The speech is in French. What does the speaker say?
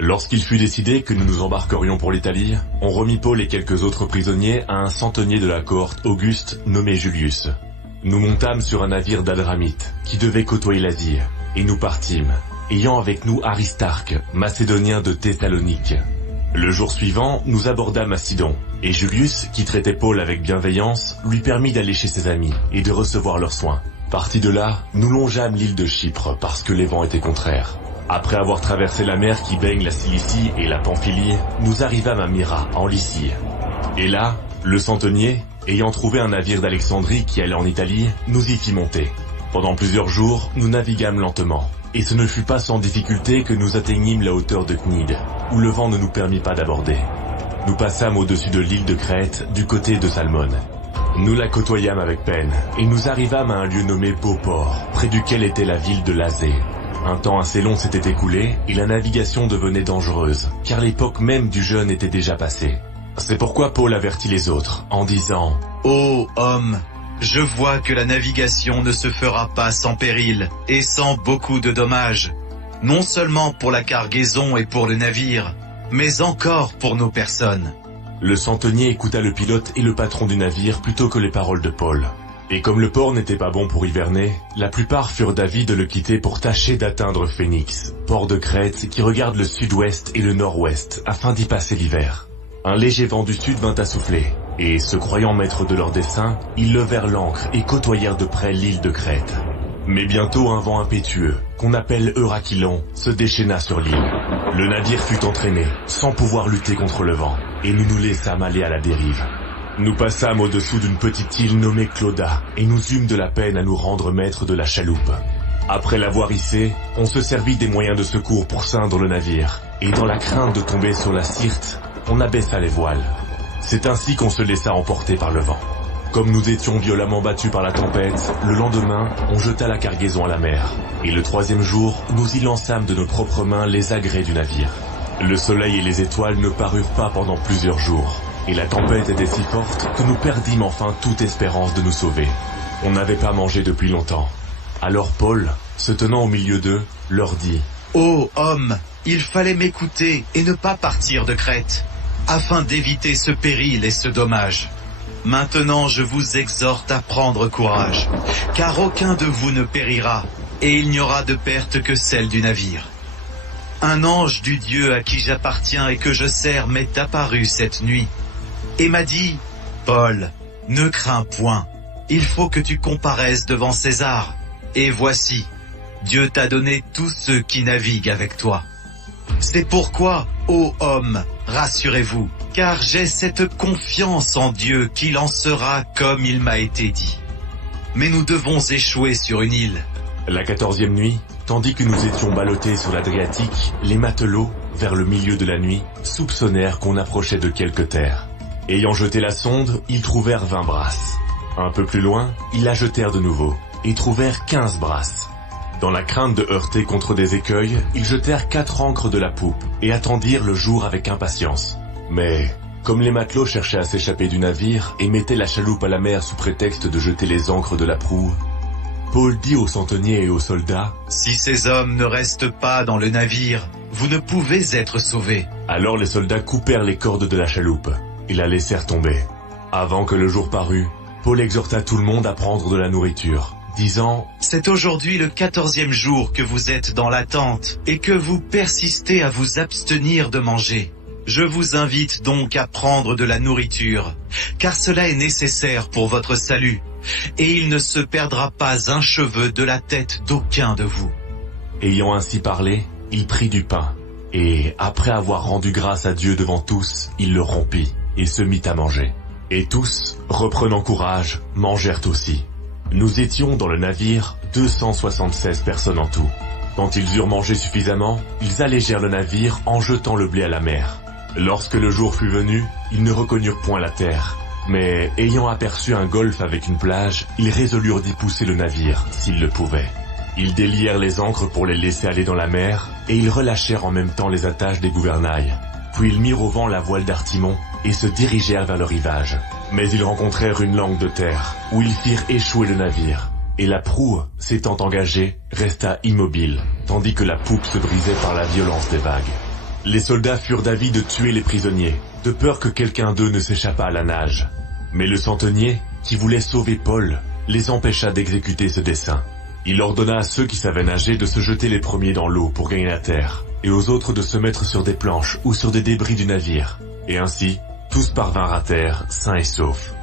Lorsqu'il fut décidé que nous nous embarquerions pour l'Italie, on remit Paul et quelques autres prisonniers à un centenier de la cohorte Auguste nommé Julius. Nous montâmes sur un navire d'Adramite qui devait côtoyer l'Asie, et nous partîmes, ayant avec nous Aristarque, macédonien de Thessalonique. Le jour suivant, nous abordâmes à Sidon, et Julius, qui traitait Paul avec bienveillance, lui permit d'aller chez ses amis et de recevoir leurs soins. Partis de là, nous longeâmes l'île de Chypre parce que les vents étaient contraires. Après avoir traversé la mer qui baigne la Cilicie et la Pamphylie, nous arrivâmes à Myra, en Lycie. Et là, le centenier, ayant trouvé un navire d'Alexandrie qui allait en Italie, nous y fit monter. Pendant plusieurs jours, nous naviguâmes lentement, et ce ne fut pas sans difficulté que nous atteignîmes la hauteur de Cnide, où le vent ne nous permit pas d'aborder. Nous passâmes au-dessus de l'île de Crète, du côté de Salmone. Nous la côtoyâmes avec peine, et nous arrivâmes à un lieu nommé Beauport, près duquel était la ville de Lazée. Un temps assez long s'était écoulé, et la navigation devenait dangereuse, car l'époque même du jeûne était déjà passée. C'est pourquoi Paul avertit les autres, en disant « Ô homme, je vois que la navigation ne se fera pas sans péril, et sans beaucoup de dommages, non seulement pour la cargaison et pour le navire, mais encore pour nos personnes. » Le centenier écouta le pilote et le patron du navire plutôt que les paroles de Paul. Et comme le port n'était pas bon pour hiverner, la plupart furent d'avis de le quitter pour tâcher d'atteindre Phénix, port de Crète qui regarde le sud-ouest et le nord-ouest, afin d'y passer l'hiver. Un léger vent du sud vint à souffler, et se croyant maîtres de leur dessein, ils levèrent l'ancre et côtoyèrent de près l'île de Crète. Mais bientôt un vent impétueux, qu'on appelle Eurachylon, se déchaîna sur l'île. Le navire fut entraîné, sans pouvoir lutter contre le vent, et nous nous laissâmes aller à la dérive. Nous passâmes au-dessous d'une petite île nommée Clauda, et nous eûmes de la peine à nous rendre maîtres de la chaloupe. Après l'avoir hissée, on se servit des moyens de secours pour ceindre le navire, et dans la crainte de tomber sur la Syrte, on abaissa les voiles. C'est ainsi qu'on se laissa emporter par le vent. Comme nous étions violemment battus par la tempête, le lendemain, on jeta la cargaison à la mer, et le troisième jour, nous y lançâmes de nos propres mains les agrès du navire. Le soleil et les étoiles ne parurent pas pendant plusieurs jours, et la tempête était si forte que nous perdîmes enfin toute espérance de nous sauver. On n'avait pas mangé depuis longtemps. Alors Paul, se tenant au milieu d'eux, leur dit « Ô homme, il fallait m'écouter et ne pas partir de Crète, afin d'éviter ce péril et ce dommage. Maintenant je vous exhorte à prendre courage, car aucun de vous ne périra, et il n'y aura de perte que celle du navire. Un ange du Dieu à qui j'appartiens et que je sers m'est apparu cette nuit, et m'a dit, Paul, ne crains point, il faut que tu comparaisses devant César, et voici, Dieu t'a donné tous ceux qui naviguent avec toi. C'est pourquoi, ô homme, rassurez-vous, car j'ai cette confiance en Dieu qu'il en sera comme il m'a été dit. Mais nous devons échouer sur une île. » La 14e nuit, tandis que nous étions ballottés sur l'Adriatique, les matelots, vers le milieu de la nuit, soupçonnèrent qu'on approchait de quelque terre. Ayant jeté la sonde, ils trouvèrent 20 brasses. Un peu plus loin, ils la jetèrent de nouveau, et trouvèrent 15 brasses. Dans la crainte de heurter contre des écueils, ils jetèrent 4 ancres de la poupe, et attendirent le jour avec impatience. Mais, comme les matelots cherchaient à s'échapper du navire, et mettaient la chaloupe à la mer sous prétexte de jeter les ancres de la proue, Paul dit aux centeniers et aux soldats, « Si ces hommes ne restent pas dans le navire, vous ne pouvez être sauvés. » Alors les soldats coupèrent les cordes de la chaloupe, et la laissèrent tomber. Avant que le jour parût, Paul exhorta tout le monde à prendre de la nourriture, disant « C'est aujourd'hui le 14e jour que vous êtes dans l'attente, et que vous persistez à vous abstenir de manger. Je vous invite donc à prendre de la nourriture, car cela est nécessaire pour votre salut, et il ne se perdra pas un cheveu de la tête d'aucun de vous. » Ayant ainsi parlé, il prit du pain, et après avoir rendu grâce à Dieu devant tous, il le rompit, et se mit à manger. Et tous, reprenant courage, mangèrent aussi. Nous étions dans le navire 276 personnes en tout. Quand ils eurent mangé suffisamment, ils allégèrent le navire en jetant le blé à la mer. Lorsque le jour fut venu, ils ne reconnurent point la terre. Mais, ayant aperçu un golfe avec une plage, ils résolurent d'y pousser le navire, s'ils le pouvaient. Ils délièrent les ancres pour les laisser aller dans la mer, et ils relâchèrent en même temps les attaches des gouvernails. Puis ils mirent au vent la voile d'Artimon, et se dirigèrent vers le rivage. Mais ils rencontrèrent une langue de terre, où ils firent échouer le navire. et la proue, s'étant engagée, resta immobile, tandis que la poupe se brisait par la violence des vagues. Les soldats furent d'avis de tuer les prisonniers, de peur que quelqu'un d'eux ne s'échappât à la nage. Mais le centenier, qui voulait sauver Paul, les empêcha d'exécuter ce dessein. Il ordonna à ceux qui savaient nager de se jeter les premiers dans l'eau pour gagner la terre, et aux autres de se mettre sur des planches ou sur des débris du navire. Et ainsi, tous parvinrent à terre, sains et saufs.